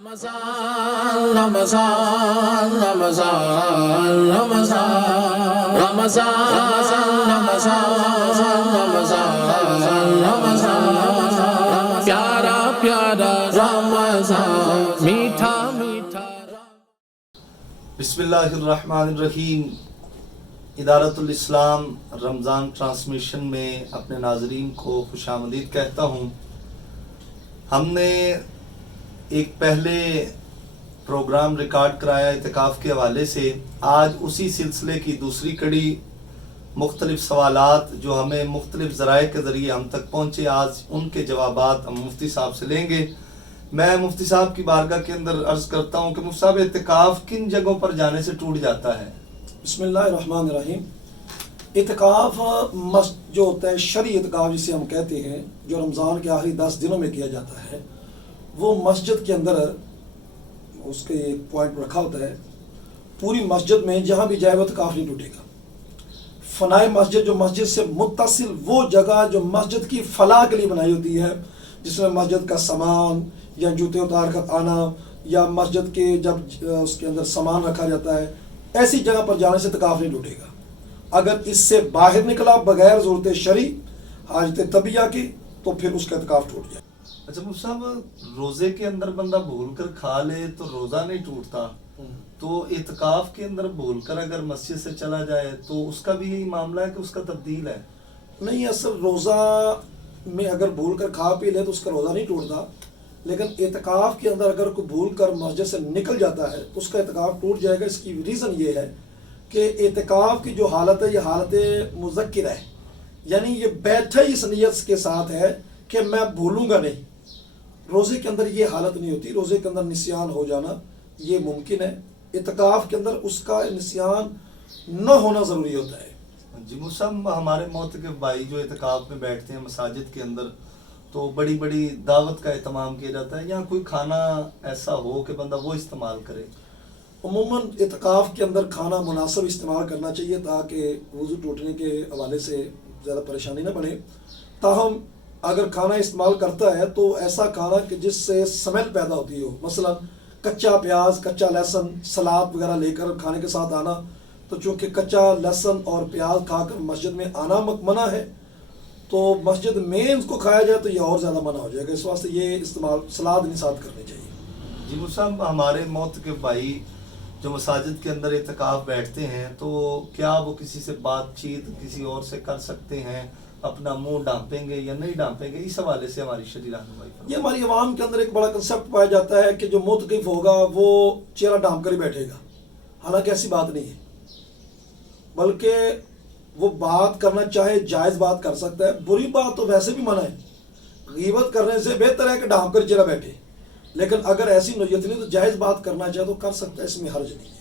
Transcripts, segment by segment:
Ramazan, Ramazan, Ramazan, Ramazan, Ramazan, Ramazan, Ramazan, Ramazan, प्यारा प्यारा रमज़ान, मीठा मीठा। बिस्मिल्लाहिर्रहमानिर्रहीम। इदारतुल इस्लाम रमज़ान ट्रांसमिशन में अपने नाज़रीन को खुशामदीद कहता हूँ। हमने एक पहले प्रोग्राम रिकॉर्ड कराया इतिकाफ़ के हवाले से। आज उसी सिलसिले की दूसरी कड़ी, मुख्तलिफ सवालात जो हमें मुख्तलिफ ज़राए के ज़रिए हम तक पहुँचे, आज उनके जवाबात हम मुफ्ती साहब से लेंगे। मैं मुफ्ती साहब की बारगाह के अंदर अर्ज़ करता हूँ कि मुफ्ती साहब, इतिकाफ़ किन जगहों पर जाने से टूट जाता है? बिस्मिल्लाहिर्रहमानिर्रहीम। इतिकाफ़ जो होता है, शरई इतिकाफ़ जिसे हम कहते हैं, जो रमज़ान के आखिरी 10 दिनों में किया जाता है, वो मस्जिद के अंदर उसके एक पॉइंट रखा होता है। पूरी मस्जिद में जहाँ भी जाए वो इतिकाफ़ नहीं टूटेगा। फ़नाए मस्जिद, जो मस्जिद से मुत्तसिल वो जगह जो मस्जिद की फ़लाह के लिए बनाई होती है, जिसमें मस्जिद का सामान या जूते उतार कर आना, या मस्जिद के जब उसके अंदर सामान रखा जाता है, ऐसी जगह पर जाने से इतिकाफ़ नहीं टूटेगा। अगर इससे बाहर निकला बगैर ज़रूरत शरई, हाजत तबिया की, तो फिर उसका इतिकाफ़ टूट जाए। अच्छा मुफ्ती साहब, रोज़े के अंदर बंदा भूल कर खा ले तो रोज़ा नहीं टूटता, तो इतिकाफ़ के अंदर भूल कर अगर मस्जिद से चला जाए तो उसका भी यही मामला है कि उसका तब्दील है? नहीं, असल रोज़ा में अगर भूल कर खा पी ले तो उसका रोज़ा नहीं टूटता, लेकिन इतिकाफ़ के अंदर अगर कोई भूल कर मस्जिद से निकल जाता है तो उसका इतिकाफ़ टूट जाएगा। इसकी रीज़न ये है कि इतिकाफ़ की जो हालत है, ये हालत मुज़क्किर है, यानी ये बैठे इस नियत के साथ है कि मैं भूलूंगा नहीं। रोज़े के अंदर ये हालत नहीं होती। रोज़े के अंदर निस्यान हो जाना ये मुमकिन है, इतिकाफ़ के अंदर उसका निस्यान न होना ज़रूरी होता है। जी मुफ्ती साहब, हमारे मोतक़िफ़ भाई जो इतिकाफ़ में बैठते हैं मसाजिद के अंदर, तो बड़ी बड़ी दावत का एहतमाम किया जाता है, या कोई खाना ऐसा हो कि बंदा वो इस्तेमाल करे? उमूमन इतिकाफ़ के अंदर खाना मुनासिब इस्तेमाल करना चाहिए ताकि वज़ू टूटने के हवाले से ज़्यादा परेशानी न बढ़े। ताहम अगर खाना इस्तेमाल करता है तो ऐसा खाना कि जिससे स्मेल पैदा होती हो, मसलन कच्चा प्याज, कच्चा लहसुन, सलाद वगैरह लेकर खाने के साथ आना, तो चूँकि कच्चा लहसुन और प्याज खाकर मस्जिद में आना मना है, तो मस्जिद में उसको खाया जाए तो ये और ज़्यादा मना हो जाएगा। इस वास्ते ये इस्तेमाल सलाद नहीं साथ करनी चाहिए। जी मुफ्ती साहब, हमारे मोतक़िफ़ भाई जो मसाजिद के अंदर इतिकाफ़ बैठते हैं, तो क्या वो किसी से बातचीत किसी और से कर सकते हैं? अपना मुंह ढांपेंगे या नहीं ढांपेंगे? इस हवाले से हमारी शरई रहनुमाई। ये हमारी आवाम के अंदर एक बड़ा कंसेप्ट पाया जाता है कि जो मुतकिफ होगा वो चेहरा ढांप कर ही बैठेगा। हालांकि ऐसी बात नहीं है, बल्कि वो बात करना चाहे जायज़ बात कर सकता है। बुरी बात तो वैसे भी मना है, गीबत करने से बेहतर है कि ढांप कर चेहरा बैठे, लेकिन अगर ऐसी नोयत नहीं तो जायज़ बात करना चाहे तो कर सकता है, इसमें हर्ज नहीं है।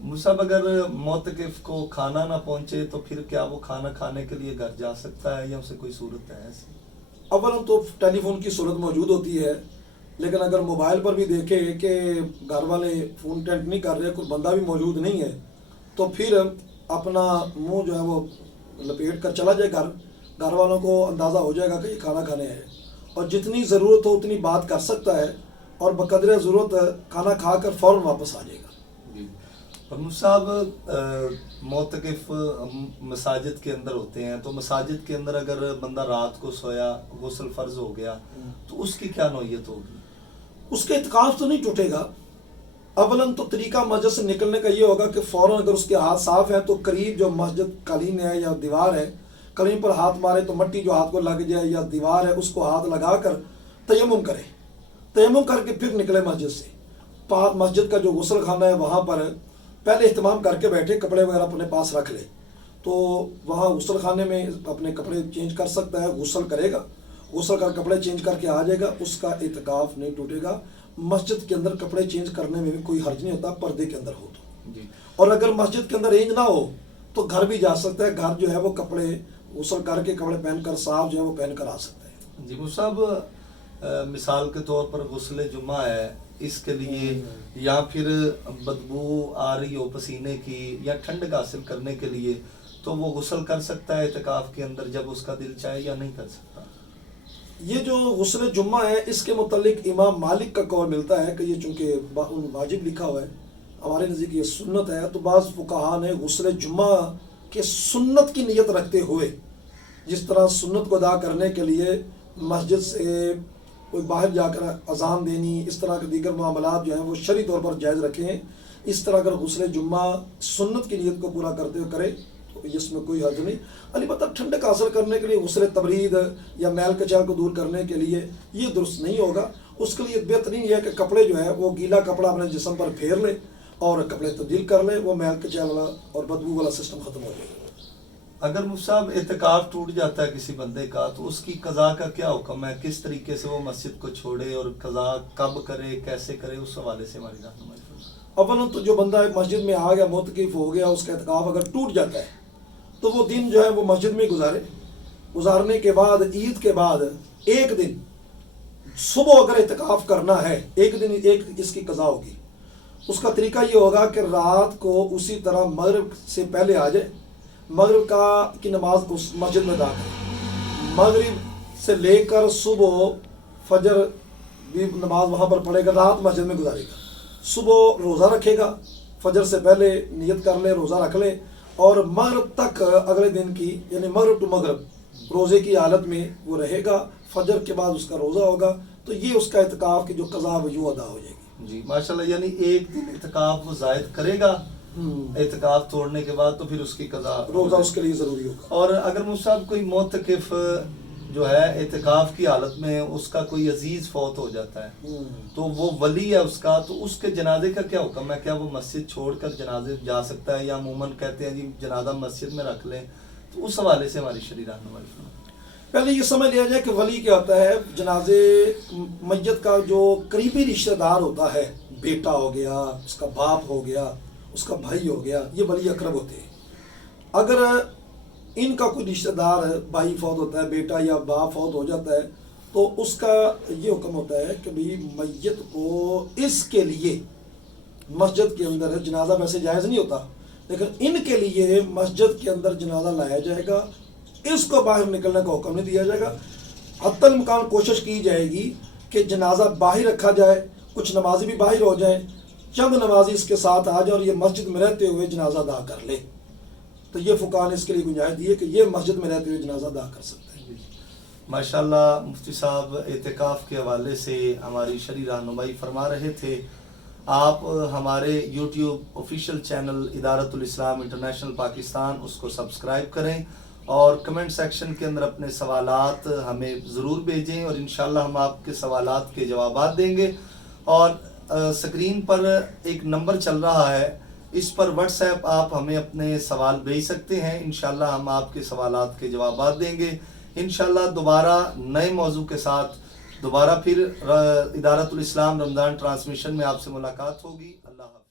मुसाब, अगर मोतक़िफ़ को खाना ना पहुंचे तो फिर क्या वो खाना खाने के लिए घर जा सकता है, या उसे कोई सूरत है ऐसी? अव्वल तो टेलीफोन की सूरत मौजूद होती है, लेकिन अगर मोबाइल पर भी देखे कि घर वाले फ़ोन अटेंड नहीं कर रहे, कोई बंदा भी मौजूद नहीं है, तो फिर अपना मुंह जो है वो लपेट कर चला जाए घर। घर वालों को अंदाज़ा हो जाएगा कि ये खाना खाने है, और जितनी ज़रूरत हो उतनी बात कर सकता है, और बकदरे ज़रूरत खाना खाकर फ़ौरन वापस आ जाएगा। और मुसाब, मोतक़िफ़ मसाजिद के अंदर होते हैं, तो मसाजिद के अंदर अगर बंदा रात को सोया, गुस्ल फ़र्ज़ हो गया, तो उसकी क्या नौयत होगी? उसके इतिकाफ़ तो नहीं टूटेगा। अवलन तो तरीका मस्जिद से निकलने का ये होगा कि फ़ौरन अगर उसके हाथ साफ़ हैं तो करीब जो मस्जिद कालीन है या दीवार है, कालीन पर हाथ मारे तो मिट्टी जो हाथ को लग जाए, या दीवार है उसको हाथ लगा कर तयम्मुम करे। तयम्मुम करके फिर निकले मस्जिद से। मस्जिद का जो गुस्ल खाना है वहाँ पर पहले इहतमाम करके बैठे, कपड़े वगैरह अपने पास रख ले, तो वहाँ गुस्ल खाने में अपने कपड़े चेंज कर सकता है, गुस्ल करेगा, गुस्ल कर कपड़े चेंज करके आ जाएगा, उसका इतिकाफ़ नहीं टूटेगा। मस्जिद के अंदर कपड़े चेंज करने में भी कोई हर्ज नहीं होता, पर्दे के अंदर हो तो जी। और अगर मस्जिद के अंदर रेंज ना हो तो घर भी जा सकता है। घर जो है वो कपड़े गुस्ल करके कपड़े पहनकर साफ जो है वो पहन कर आ सकता है। जी मुसाब, मिसाल के तौर पर गुस्ल जुमा है, इसके लिए या फिर बदबू आ रही हो पसीने की या ठंडक हासिल करने के लिए, तो वो गुस्ल कर सकता है इतिकाफ़ के अंदर जब उसका दिल चाहे, या नहीं कर सकता? یہ جو غسل جمعہ ہے اس کے متعلق امام مالک کا قول ملتا ہے کہ یہ چونکہ واجب لکھا ہوا ہے، ہمارے نزدیک یہ سنت ہے، تو بعض فقہا نے غسل جمعہ کے سنت کی نیت رکھتے ہوئے، جس طرح سنت کو ادا کرنے کے لیے مسجد سے کوئی باہر جا کر اذان دینی، اس طرح کے دیگر معاملات جو ہیں وہ شرعی طور پر جائز رکھے ہیں، اس طرح اگر غسل جمعہ سنت کی نیت کو پورا کرتے ہوئے کرے تو اس میں کوئی حرج نہیں۔ البتہ ٹھنڈک حاصل کرنے کے لیے غسل تبرید یا میل کچیل کو دور کرنے کے لیے یہ درست نہیں ہوگا۔ اس کے لیے بہترین یہ ہے کہ کپڑے جو ہے وہ گیلا کپڑا اپنے جسم پر پھیر لے اور کپڑے تبدیل کر لے، وہ میل کچیل والا اور بدبو والا سسٹم ختم ہو جائے گا۔ اگر مفتی صاحب اعتکاف ٹوٹ جاتا ہے کسی بندے کا تو اس کی قضا کا کیا حکم ہے؟ کس طریقے سے وہ مسجد کو چھوڑے اور قضا کب کرے، کیسے کرے، اس حوالے سے ہماری رہنمائی فرمائیں۔ اولا تو جو بندہ ایک مسجد میں آ گیا، معتکف ہو گیا، اس کا اعتکاف اگر ٹوٹ جاتا ہے تو وہ دن جو ہے وہ مسجد میں گزارنے کے بعد عید کے بعد ایک دن صبح اگر اعتکاف کرنا ہے، ایک دن ایک اس کی قضا ہوگی۔ اس کا طریقہ یہ ہوگا کہ رات کو اسی طرح مغرب سے پہلے آ جائے، مغرب کی نماز اس مسجد میں ادا کرے، مغرب سے لے کر صبح فجر بھی نماز وہاں پر پڑھے گا، رات مسجد میں گزارے گا، صبح روزہ رکھے گا، فجر سے پہلے نیت کر لے، روزہ رکھ لے، اور مغرب تک اگلے دن کی یعنی مغرب ٹو مغرب روزے کی حالت میں وہ رہے گا، فجر کے بعد اس کا روزہ ہوگا، تو یہ اس کا اعتکاف کی جو قضا وہ یوں ادا ہو جائے گی۔ جی ماشاءاللہ، یعنی ایک دن اعتکاف وہ زائد کرے گا اعتکاف توڑنے کے بعد، تو پھر اس کی قضا روزہ اس کے لیے ضروری ہوگا۔ اور اگر مفتی صاحب کوئی معتکف جو ہے اعتکاف کی حالت میں اس کا کوئی عزیز فوت ہو جاتا ہے تو وہ ولی ہے اس کا، تو اس کے جنازے کا کیا حکم ہے؟ کیا وہ مسجد چھوڑ کر جنازے جا سکتا ہے، یا عموماً کہتے ہیں جی جنازہ مسجد میں رکھ لیں؟ تو اس حوالے سے ہماری شرعی رہنمائی فرمائیں۔ پہلے یہ سمجھ لیا جائے کہ ولی کیا ہوتا ہے۔ جنازے میت کا جو قریبی رشتہ دار ہوتا ہے، بیٹا ہو گیا، اس کا باپ ہو گیا، اس کا بھائی ہو گیا، یہ ولی اقرب ہوتے ہیں۔ اگر ان کا کوئی رشتہ دار بھائی فوت ہوتا ہے، بیٹا یا باپ فوت ہو جاتا ہے، تو اس کا یہ حکم ہوتا ہے کہ بھئی میت کو اس کے لیے مسجد کے اندر جنازہ ویسے جائز نہیں ہوتا، لیکن ان کے لیے مسجد کے اندر جنازہ لایا جائے گا، اس کو باہر نکلنے کا حکم نہیں دیا جائے گا۔ حتی الامکان کوشش کی جائے گی کہ جنازہ باہر رکھا جائے، کچھ نمازی بھی باہر ہو جائیں، چند نمازی اس کے ساتھ آ جائے اور یہ مسجد میں رہتے ہوئے جنازہ ادا کر لے، تو یہ فقہاء نے اس کے لیے گنجائش دی ہے کہ یہ مسجد میں رہتے ہوئے جنازہ ادا کر سکتے ہیں۔ ماشاءاللہ مفتی صاحب اعتکاف کے حوالے سے ہماری شرعی رہنمائی فرما رہے تھے۔ آپ ہمارے یوٹیوب آفیشیل چینل ادارت الاسلام انٹرنیشنل پاکستان اس کو سبسکرائب کریں اور کمنٹ سیکشن کے اندر اپنے سوالات ہمیں ضرور بھیجیں، اور انشاءاللہ ہم آپ کے سوالات کے جوابات دیں گے۔ اور سکرین پر ایک نمبر چل رہا ہے، اس پر واٹس ایپ آپ ہمیں اپنے سوال بھیج سکتے ہیں، انشاءاللہ ہم آپ کے سوالات کے جوابات دیں گے۔ انشاءاللہ دوبارہ نئے موضوع کے ساتھ دوبارہ پھر ادارت الاسلام رمضان ٹرانسمیشن میں آپ سے ملاقات ہوگی۔ اللہ حافظ۔